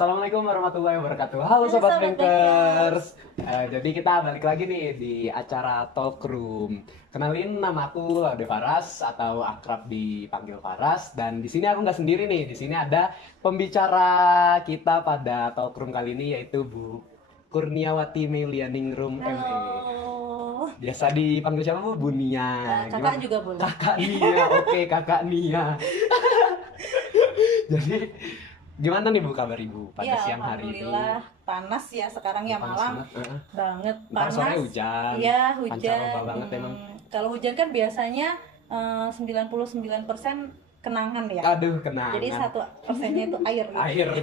Assalamualaikum warahmatullahi wabarakatuh. Halo Halo Sobat Sobat Bankers. Bakers. Jadi kita balik lagi nih di acara Talk Room. Kenalin, nama aku Ade Faras atau akrab dipanggil Faras. Dan di sini aku nggak sendiri nih. Di sini ada pembicara kita pada Talk Room kali ini, yaitu Bu Kurniawati Melianingrum ME. Halo. Biasa dipanggil siapa, Bu? Bu Nia. Kakak Gimana? juga boleh. Kakak Nia. Oke, Kakak Nia. Jadi gimana nih Bu kabar Ibu pada Ya, siang hari ini? alhamdulillah panas ya sekarang ya, Panas Malang banget. banget Ntar panas. sore hujan. Iya, Pancaroba hujan. banget emang. Kalau hujan kan biasanya 99% kenangan ya. Aduh, Jadi kenangan. 1%-nya itu air gitu. Air.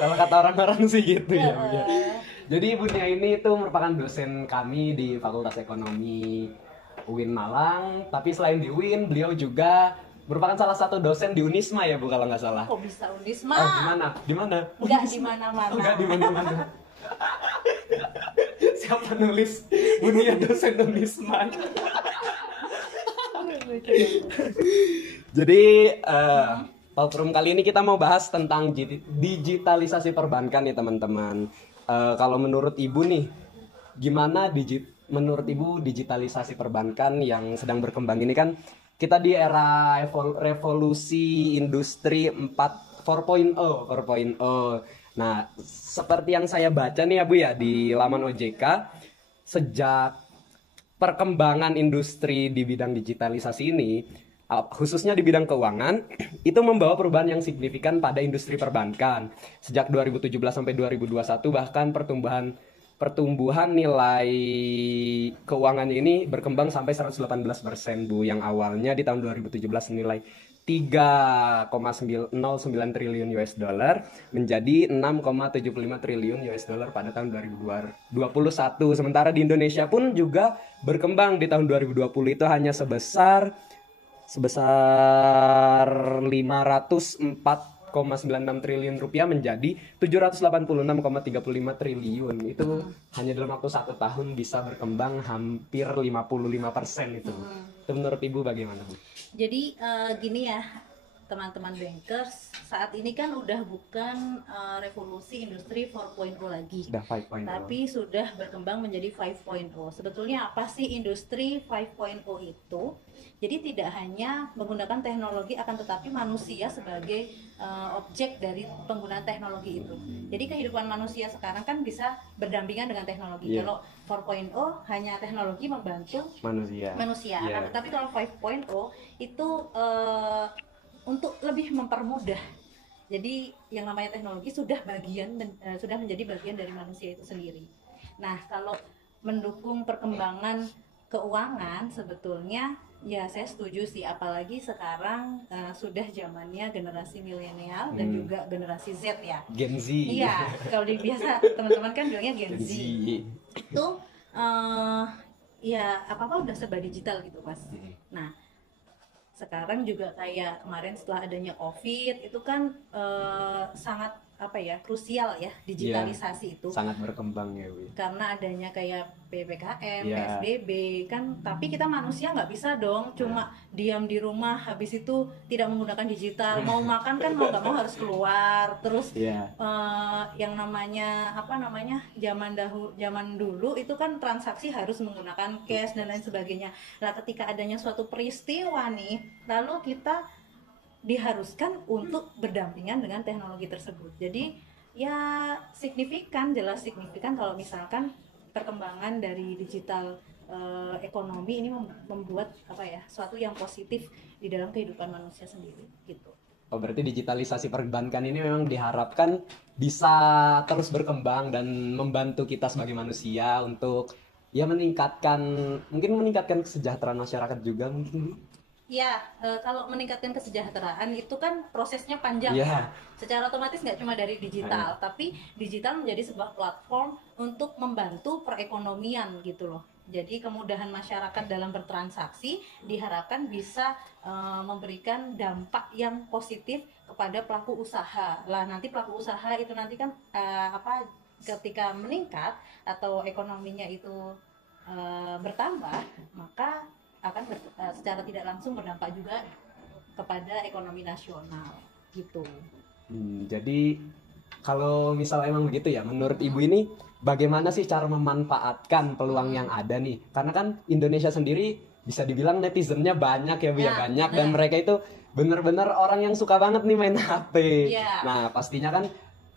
Kalau kata orang-orang sih gitu ya, Bu, ya. Eh, Jadi Ibu Nia ini tuh merupakan dosen kami di Fakultas Ekonomi UIN Malang. Tapi selain di UIN, beliau juga merupakan salah satu dosen di Unisma ya Bu, kalau nggak salah. Kok bisa Unisma? Oh, gimana? Di mana? Enggak di mana-mana. Enggak di mana-mana. Siapa nulis Bu Nia dosen Unisma? Jadi Talkroom kali ini kita mau bahas tentang digitalisasi perbankan nih teman-teman. Kalau menurut Ibu nih, gimana menurut Ibu digitalisasi perbankan yang sedang berkembang ini? Kan kita di era revolusi industri 4.0. Nah, seperti yang saya baca nih ya Bu ya di laman OJK, sejak perkembangan industri di bidang digitalisasi ini, khususnya di bidang keuangan, itu membawa perubahan yang signifikan pada industri perbankan. Sejak 2017 sampai 2021 bahkan pertumbuhan nilai keuangannya ini berkembang sampai 118% Bu, yang awalnya di tahun 2017 nilai 3,09 triliun US dollar menjadi 6,75 triliun US dollar pada tahun 2021. Sementara di Indonesia pun juga berkembang. Di tahun 2020 itu hanya sebesar 504,96 triliun rupiah menjadi 786,35 triliun. Itu hanya dalam waktu 1 tahun bisa berkembang hampir 55% itu. Itu menurut Ibu bagaimana, Bu? Jadi gini ya, teman-teman bankers, saat ini kan udah bukan revolusi industri 4.0 lagi, Sudah 5.0. tapi sudah berkembang menjadi 5.0. Sebetulnya apa sih industri 5.0 itu? Jadi tidak hanya menggunakan teknologi, akan tetapi manusia sebagai objek dari penggunaan teknologi itu. Jadi kehidupan manusia sekarang kan bisa berdampingan dengan teknologi. Iya. Kalau 4.0 hanya teknologi membantu Manusia. Iya. tapi kalau 5.0 itu untuk lebih mempermudah. Jadi yang namanya teknologi sudah menjadi bagian dari manusia itu sendiri. Nah, kalau mendukung perkembangan keuangan sebetulnya ya saya setuju sih, apalagi sekarang sudah zamannya generasi milenial dan juga generasi Z ya. Gen Z. Iya, kalau biasa teman-teman kan bilangnya Gen Gen Z. Z. Itu ya apa-apa udah serba digital gitu, Mas. Nah, sekarang juga kayak kemarin setelah adanya COVID itu kan sangat krusial ya digitalisasi itu, Sangat berkembang ya, Bu. karena adanya kayak PPKM, Iya. PSBB kan, tapi kita manusia nggak bisa dong cuma diam di rumah habis itu tidak menggunakan digital. Mau makan kan mau nggak mau harus keluar. Terus Iya. yang namanya zaman dulu itu kan transaksi harus menggunakan cash dan lain sebagainya. Nah, ketika adanya suatu peristiwa nih, lalu kita diharuskan untuk berdampingan dengan teknologi tersebut. Jadi ya jelas signifikan kalau misalkan perkembangan dari digital ekonomi ini membuat suatu yang positif di dalam kehidupan manusia sendiri gitu. Oh, berarti digitalisasi perbankan ini memang diharapkan bisa terus berkembang dan membantu kita sebagai manusia untuk ya meningkatkan kesejahteraan masyarakat juga mungkin. Ya, kalau meningkatkan kesejahteraan itu kan prosesnya panjang Iya. ya. Secara otomatis nggak cuma dari digital, tapi digital menjadi sebuah platform untuk membantu perekonomian gitu loh. Jadi kemudahan masyarakat dalam bertransaksi diharapkan bisa memberikan dampak yang positif kepada pelaku usaha. Lah nanti pelaku usaha itu nanti kan ketika meningkat atau ekonominya itu bertambah, maka akan secara tidak langsung berdampak juga kepada ekonomi nasional gitu. Jadi Kalau misal emang begitu ya, menurut Ibu ini bagaimana sih cara memanfaatkan peluang yang ada nih? Karena kan Indonesia sendiri bisa dibilang netizennya banyak ya Bu ya, Nah, banyak, dan benar. mereka itu bener-bener orang yang suka banget nih main HP. Iya. Nah, pastinya kan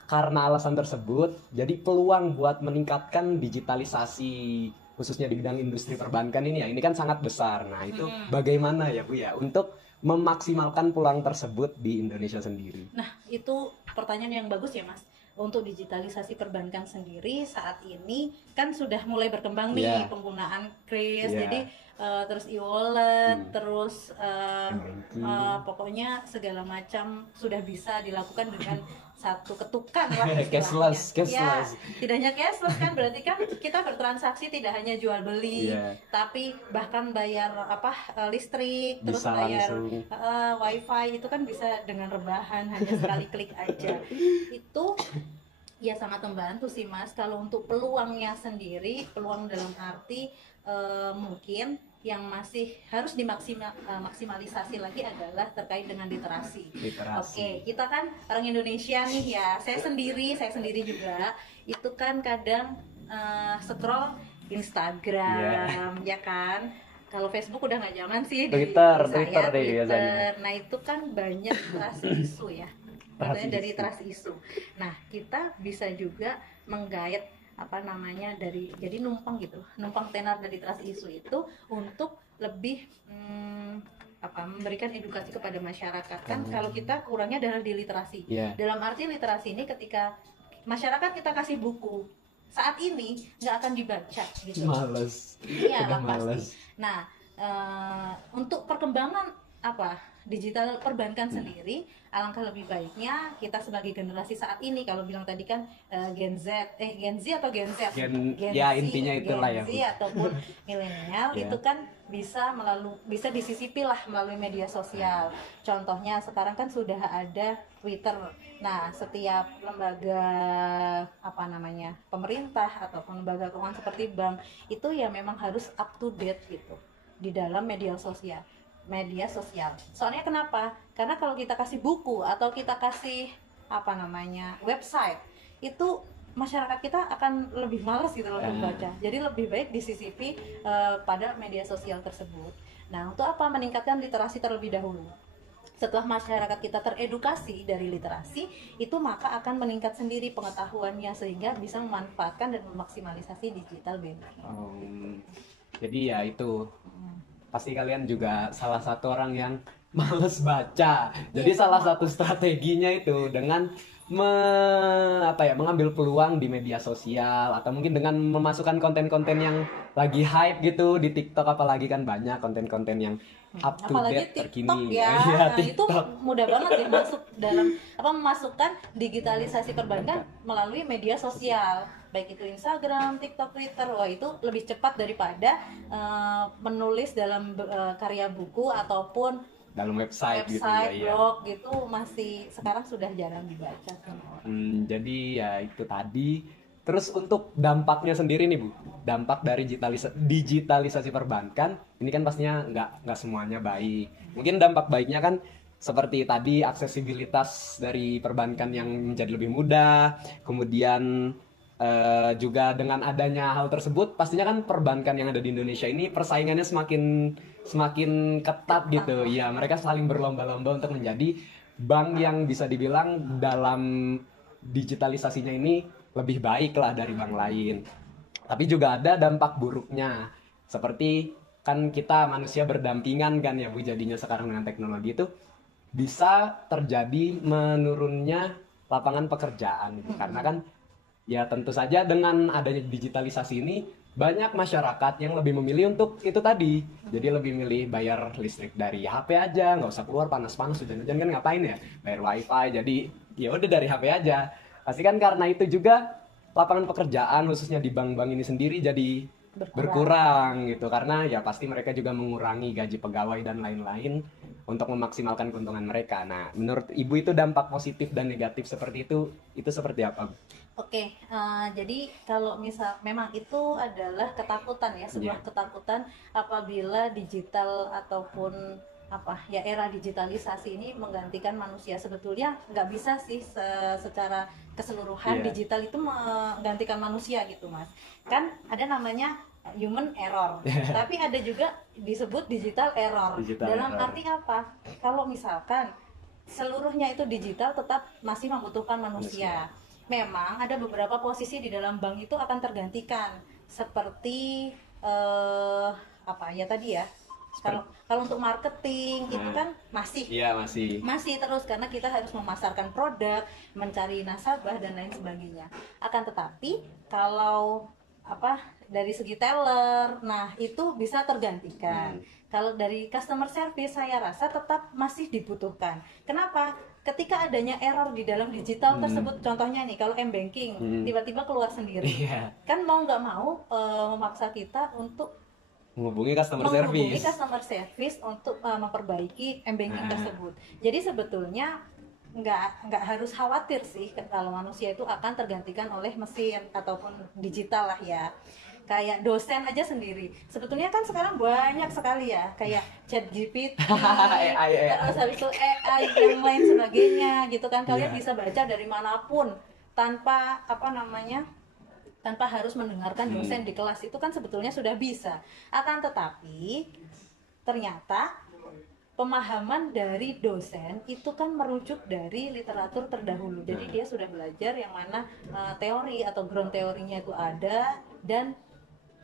karena alasan tersebut, jadi peluang buat meningkatkan digitalisasi khususnya di bidang industri perbankan ini ya, ini kan sangat besar. Nah, itu bagaimana ya Bu ya untuk memaksimalkan peluang tersebut di Indonesia sendiri? Nah, itu pertanyaan yang bagus ya, Mas. Untuk digitalisasi perbankan sendiri saat ini kan sudah mulai berkembang nih Iya. penggunaan kris, Iya. jadi terus e-wallet, terus M-banking. pokoknya segala macam sudah bisa dilakukan dengan satu ketukan lah istilahnya. Cashless, Ya, cashless. tidak hanya cashless kan, berarti kan kita bertransaksi tidak hanya jual beli, Iya. tapi bahkan bayar listrik, terus Bisa bayar langsung. wifi itu kan bisa dengan rebahan, hanya sekali klik aja. Itu ya sangat membantu sih Mas. Kalau untuk peluangnya sendiri, peluang dalam arti mungkin yang masih harus dimaksimalisasi lagi adalah terkait dengan literasi. Literasi. Oke, kita kan orang Indonesia nih ya. Saya sendiri juga itu kan kadang scroll Instagram, ya kan. Kalau Facebook udah nggak zaman sih. Twitter Di saya deh biasanya. Twitter. Nah itu kan banyak trust isu ya. Contohnya Trust dari issue. trust isu. Nah kita bisa juga menggait jadi numpang gitu, numpang tenar dari trust isu itu untuk lebih memberikan edukasi kepada masyarakat kan. Kalau kita kurangnya adalah di literasi. Iya. Dalam arti literasi ini ketika masyarakat kita kasih buku saat ini nggak akan dibaca gitu. Males. Iya Udah lah pasti. males. Nah, untuk perkembangan digital perbankan sendiri, alangkah lebih baiknya kita sebagai generasi saat ini, kalau bilang tadi kan Gen Z atau Gen Z, Ya, intinya itulah ya, Gen Z Bu. ataupun milenial Ya. itu kan bisa disisipi lah melalui media sosial. Contohnya sekarang kan sudah ada Twitter. Nah, setiap lembaga pemerintah ataupun lembaga keuangan seperti bank itu ya memang harus up to date gitu di dalam media sosial. Soalnya kenapa? Karena kalau kita kasih buku atau kita kasih website, itu masyarakat kita akan lebih malas gitu loh membaca. Jadi lebih baik disisipi pada media sosial tersebut. Nah, untuk apa? Meningkatkan literasi terlebih dahulu. Setelah masyarakat kita teredukasi dari literasi, itu maka akan meningkat sendiri pengetahuannya sehingga bisa memanfaatkan dan memaksimalisasi digital banking. Jadi ya itu, pasti kalian juga salah satu orang yang males baca. Jadi salah satu strateginya itu dengan mengambil peluang di media sosial, atau mungkin dengan memasukkan konten-konten yang lagi hype gitu di TikTok, apalagi kan banyak konten-konten yang up to Apalagi date TikTok terkini. ya. Iya, Nah, itu TikTok. mudah banget ya masuk dalam memasukkan digitalisasi perbankan melalui media sosial, baik itu Instagram, TikTok, Twitter. Wah, itu lebih cepat daripada menulis dalam karya buku ataupun Dalam website gitu ya. Iya. blog gitu, masih sekarang sudah jarang dibaca sama orang. Jadi ya itu tadi. Terus untuk dampaknya sendiri nih Bu, dampak dari digitalisasi perbankan ini kan pastinya nggak semuanya baik. Mungkin dampak baiknya kan seperti tadi, aksesibilitas dari perbankan yang menjadi lebih mudah, kemudian juga dengan adanya hal tersebut pastinya kan perbankan yang ada di Indonesia ini persaingannya semakin ketat gitu ya. Mereka saling berlomba-lomba untuk menjadi bank yang bisa dibilang dalam digitalisasinya ini lebih baik lah dari bank lain. Tapi juga ada dampak buruknya, seperti kan kita manusia berdampingan kan ya Bu, jadinya sekarang dengan teknologi itu bisa terjadi menurunnya lapangan pekerjaan karena kan ya tentu saja dengan adanya digitalisasi ini banyak masyarakat yang lebih memilih untuk itu tadi. Jadi lebih milih bayar listrik dari HP aja, nggak usah keluar panas-panas hujan-hujan kan ngapain ya, bayar wifi. Jadi ya udah dari HP aja. Pasti kan karena itu juga lapangan pekerjaan khususnya di bank-bank ini sendiri jadi berkurang gitu, karena ya pasti mereka juga mengurangi gaji pegawai dan lain-lain untuk memaksimalkan keuntungan mereka. Nah, menurut Ibu itu dampak positif dan negatif seperti itu seperti apa, Bu? Oke, jadi kalau misal memang itu adalah ketakutan ya, sebuah ketakutan apabila digital ataupun apa ya, era digitalisasi ini menggantikan manusia. Sebetulnya nggak bisa sih secara keseluruhan digital itu menggantikan manusia gitu mas. Kan ada namanya human error, tapi ada juga disebut digital error. Dalam arti apa? Kalau misalkan seluruhnya itu digital, tetap masih membutuhkan manusia. Memang ada beberapa posisi di dalam bank itu akan tergantikan, seperti apa ya tadi ya, kalau untuk marketing itu kan masih terus, karena kita harus memasarkan produk, mencari nasabah dan lain sebagainya. Akan tetapi kalau apa dari segi teller, nah itu bisa tergantikan. Kalau dari customer service saya rasa tetap masih dibutuhkan. Kenapa? Ketika adanya error di dalam digital tersebut, contohnya nih kalau m-banking tiba-tiba keluar sendiri, kan mau nggak mau memaksa kita untuk menghubungi customer service untuk memperbaiki m-banking tersebut. Jadi sebetulnya nggak harus khawatir sih kalau manusia itu akan tergantikan oleh mesin ataupun digital lah ya. Kayak dosen aja sendiri sebetulnya kan sekarang banyak sekali ya, kayak ChatGPT, terus habis itu AI yang lain sebagainya gitu kan. Kalian bisa baca dari manapun tanpa tanpa harus mendengarkan dosen di kelas, itu kan sebetulnya sudah bisa. Akan tetapi ternyata pemahaman dari dosen itu kan merujuk dari literatur terdahulu. Jadi dia sudah belajar yang mana teori atau ground teorinya itu ada dan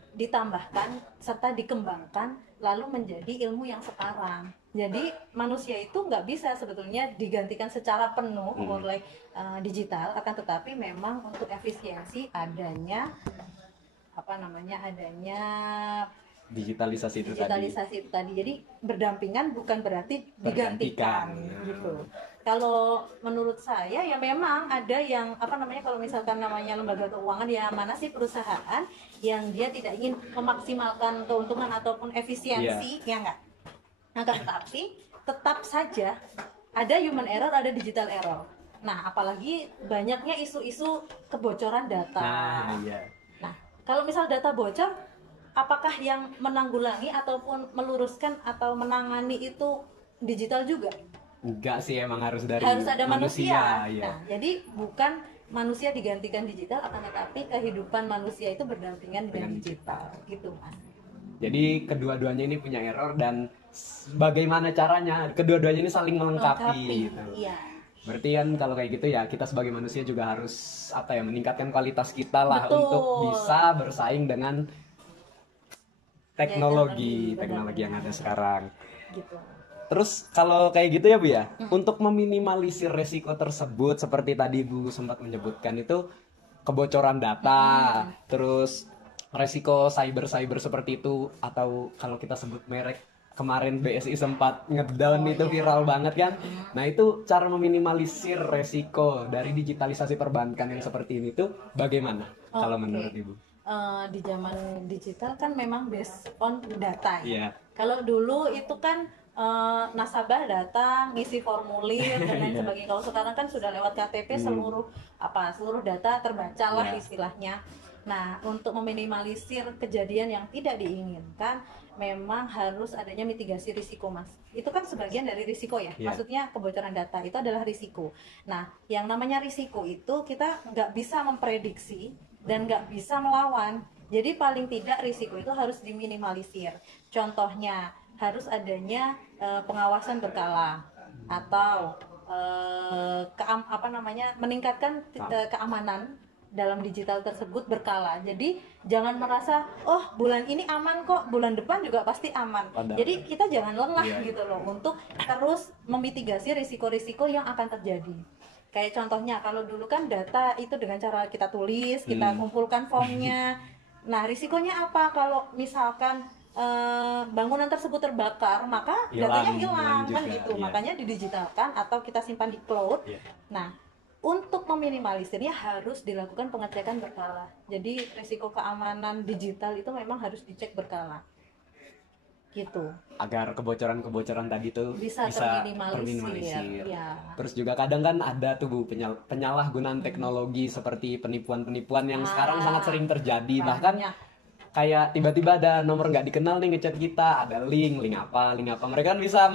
ditambahkan serta dikembangkan lalu menjadi ilmu yang sekarang. Jadi manusia itu nggak bisa sebetulnya digantikan secara penuh oleh digital, akan tetapi memang untuk efisiensi adanya digitalisasi itu tadi. Jadi berdampingan bukan berarti digantikan gitu. Kalau menurut saya ya memang ada yang kalau misalkan namanya lembaga keuangan, ya mana sih perusahaan yang dia tidak ingin memaksimalkan keuntungan ataupun efisiensi, ya enggak. Akan tetapi tetap saja ada human error, ada digital error. Nah, apalagi banyaknya isu-isu kebocoran data. Nah, kalau misal data bocor, apakah yang menanggulangi ataupun meluruskan atau menangani itu digital juga? Enggak sih, emang harus ada manusia. Ya. Nah, jadi bukan manusia digantikan digital, akan tetapi kehidupan manusia itu berdampingan dengan digital, gitu mas. Jadi kedua-duanya ini punya error, dan bagaimana caranya kedua-duanya ini saling melengkapi gitu. Iya. Berarti kan kalau kayak gitu ya kita sebagai manusia juga harus meningkatkan kualitas kita lah. Betul. Untuk bisa bersaing dengan teknologi yang ada sekarang. Gitu. Terus kalau kayak gitu ya Bu ya, untuk meminimalisir resiko tersebut seperti tadi Bu sempat menyebutkan itu kebocoran data, terus resiko cyber seperti itu, atau kalau kita sebut merek kemarin BSI sempat ngedown itu viral banget kan. Nah, itu cara meminimalisir resiko dari digitalisasi perbankan yang seperti ini tuh bagaimana kalau menurut Ibu? Di zaman digital kan memang based on data ya. Yeah. Kalau dulu itu kan nasabah datang ngisi formulir dan lain sebagainya. Kalau sekarang kan sudah lewat KTP seluruh data terbaca lah istilahnya. Nah, untuk meminimalisir kejadian yang tidak diinginkan, memang harus adanya mitigasi risiko mas. Itu kan sebagian dari risiko ya. Maksudnya kebocoran data itu adalah risiko. Nah, yang namanya risiko itu kita nggak bisa memprediksi dan nggak bisa melawan. Jadi paling tidak risiko itu harus diminimalisir. Contohnya harus adanya pengawasan berkala atau meningkatkan keamanan dalam digital tersebut berkala. Jadi jangan merasa bulan ini aman kok, bulan depan juga pasti aman. Jadi kita jangan lengah gitu loh untuk terus memitigasi risiko-risiko yang akan terjadi. Kayak contohnya kalau dulu kan data itu dengan cara kita tulis, kita kumpulkan formnya. Nah, risikonya apa kalau misalkan bangunan tersebut terbakar, maka datanya hilang kan gitu. Makanya didigitalkan atau kita simpan di cloud. Nah, untuk meminimalisirnya harus dilakukan pengecekan berkala. Jadi risiko keamanan digital itu memang harus dicek berkala. Gitu. Agar kebocoran tadi tuh bisa terminimalisir. Ya. Terus juga kadang kan ada tuh Bu penyalahgunaan teknologi seperti penipuan-penipuan yang sekarang sangat sering terjadi. Bahkan kayak tiba-tiba ada nomor nggak dikenal nih ngechat kita, ada link apa, mereka kan bisa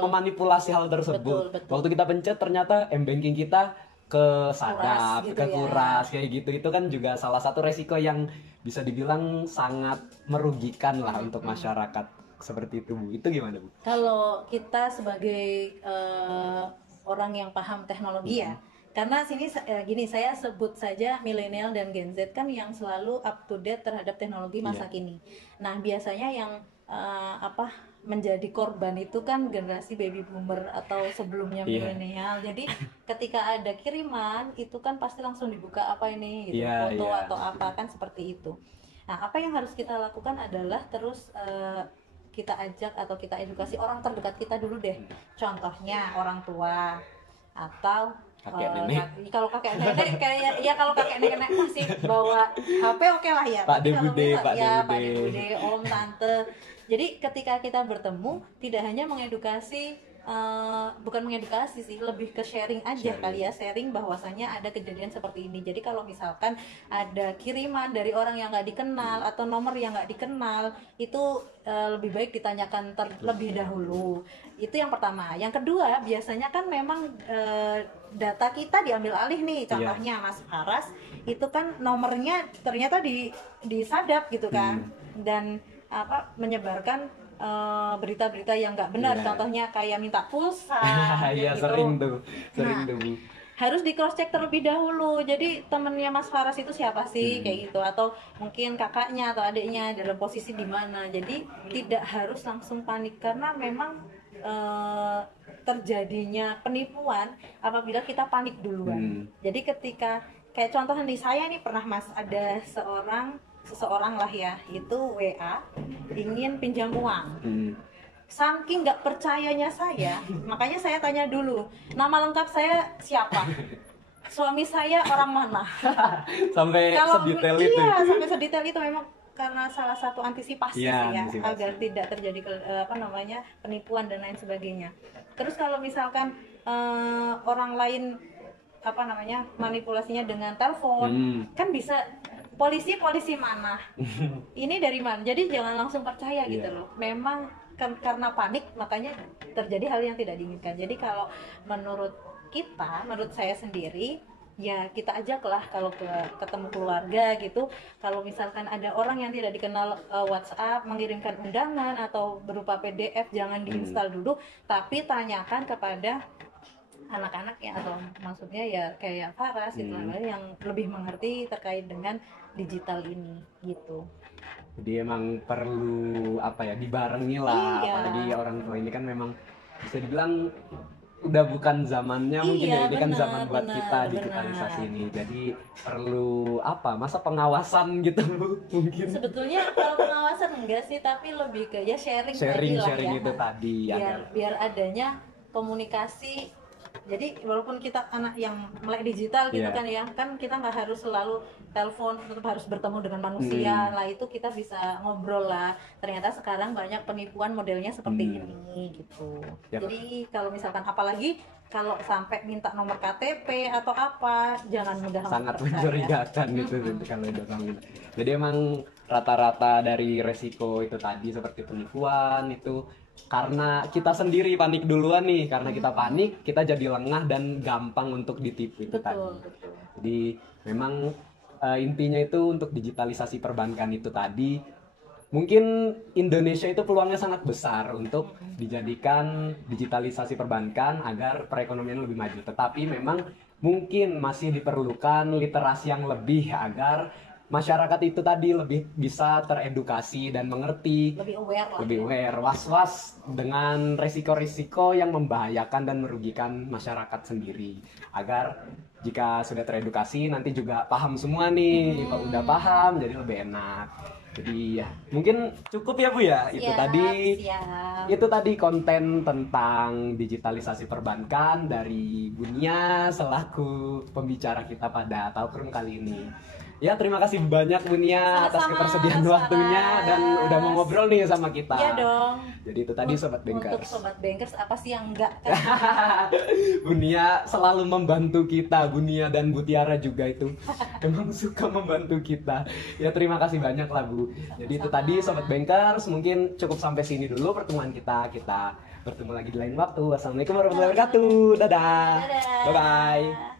memanipulasi hal tersebut. Betul. Waktu kita pencet ternyata m-banking kita kesadap, Kuras gitu kekuras kayak gitu. Itu kan juga salah satu resiko yang bisa dibilang sangat merugikan lah untuk masyarakat seperti itu, Bu. Itu gimana, Bu? Kalau kita sebagai orang yang paham teknologi ya, karena gini, saya sebut saja milenial dan Gen Z kan yang selalu up to date terhadap teknologi masa kini. Nah, biasanya yang menjadi korban itu kan generasi baby boomer atau sebelumnya milenial. Jadi ketika ada kiriman itu kan pasti langsung dibuka apa ini gitu, foto atau apa kan seperti itu. Nah, apa yang harus kita lakukan adalah terus kita ajak atau kita edukasi orang terdekat kita dulu deh. Contohnya orang tua atau kakek nenek. Kalau kakek nenek kayak ya, kalau kakek nenek masih bawa HP oke lah ya. Pak De Bude, Pak De Bude, om, tante. Jadi ketika kita bertemu tidak hanya mengedukasi, bukan mengedukasi sih, lebih ke sharing aja kali ya, sharing bahwasanya ada kejadian seperti ini. Jadi kalau misalkan ada kiriman dari orang yang nggak dikenal atau nomor yang nggak dikenal, itu lebih baik ditanyakan terlebih dahulu. Itu yang pertama. Yang kedua, biasanya kan memang data kita diambil alih nih. Contohnya Mas Faras itu kan nomornya ternyata disadap gitu kan, dan menyebarkan berita-berita yang nggak benar. Contohnya kayak minta pulsa gitu. Sering tuh Bu. Harus di cross check terlebih dahulu. Jadi temennya Mas Faras itu siapa sih, kayak gitu, atau mungkin kakaknya atau adiknya dalam posisi di mana. Jadi tidak harus langsung panik, karena memang terjadinya penipuan apabila kita panik duluan. Jadi ketika kayak contoh di saya nih pernah Mas, ada seseorang lah ya, itu WA ingin pinjam uang. Saking nggak percayanya saya, makanya saya tanya dulu, nama lengkap saya siapa, suami saya orang mana. Sampai sedetail itu. Iya, sampai sedetail itu, memang karena salah satu antisipasi agar tidak terjadi penipuan dan lain sebagainya. Terus kalau misalkan orang lain manipulasinya dengan telepon, kan bisa polisi mana, ini dari mana. Jadi jangan langsung percaya gitu loh. Memang karena panik makanya terjadi hal yang tidak diinginkan. Jadi kalau menurut saya sendiri, ya kita ajaklah kalau ketemu keluarga gitu, kalau misalkan ada orang yang tidak dikenal WhatsApp mengirimkan undangan atau berupa PDF, jangan diinstal dulu, tapi tanyakan kepada anak-anak ya, atau maksudnya ya kayak Faras gitu, yang lebih mengerti terkait dengan digital ini gitu. Jadi emang perlu dibarengi lah, apalagi orang tua ini kan memang bisa dibilang udah bukan zamannya mungkin ya, ini kan zaman buat kita digitalisasi ini. Jadi perlu masa pengawasan gitu mungkin. Sebetulnya kalau pengawasan enggak sih, tapi lebih ke ya sharing itu tadi biar adanya komunikasi. Jadi walaupun kita anak yang melek digital gitu kan ya, kan kita nggak harus selalu telepon, tetap harus bertemu dengan manusia lah, itu kita bisa ngobrol lah. Ternyata sekarang banyak penipuan modelnya seperti ini gitu. Jadi kalau misalkan apalagi kalau sampai minta nomor KTP atau apa, jangan mudah sangat mencurigakan gitu kalau udah gitu. Jadi emang rata-rata dari resiko itu tadi seperti penipuan itu karena kita sendiri panik duluan nih, karena kita panik kita jadi lengah dan gampang untuk ditipu itu tadi. Jadi memang intinya itu untuk digitalisasi perbankan itu tadi, mungkin Indonesia itu peluangnya sangat besar untuk dijadikan digitalisasi perbankan agar perekonomian lebih maju. Tetapi memang mungkin masih diperlukan literasi yang lebih agar masyarakat itu tadi lebih bisa teredukasi dan mengerti, lebih aware, was-was dengan resiko-resiko yang membahayakan dan merugikan masyarakat sendiri. Agar jika sudah teredukasi nanti juga paham semua nih, udah paham jadi lebih enak. Jadi ya mungkin cukup ya Bu ya, itu tadi konten tentang digitalisasi perbankan dari Bunia selaku pembicara kita pada Talkroom kali ini. Ya, terima kasih banyak Bunia atas ketersediaan waktunya dan udah mau ngobrol nih sama kita. Iya dong. Jadi itu tadi Sobat Bankers. Untuk Sobat Bankers apa sih yang enggak? Bunia selalu membantu kita, Bunia dan Bu Tiara juga itu. emang suka membantu kita. Ya terima kasih banyak lah Bu. Jadi itu tadi Sobat Bankers, mungkin cukup sampai sini dulu pertemuan kita. Kita bertemu lagi di lain waktu. Wassalamualaikum warahmatullahi wabarakatuh. Dadah. Dadah. Bye bye.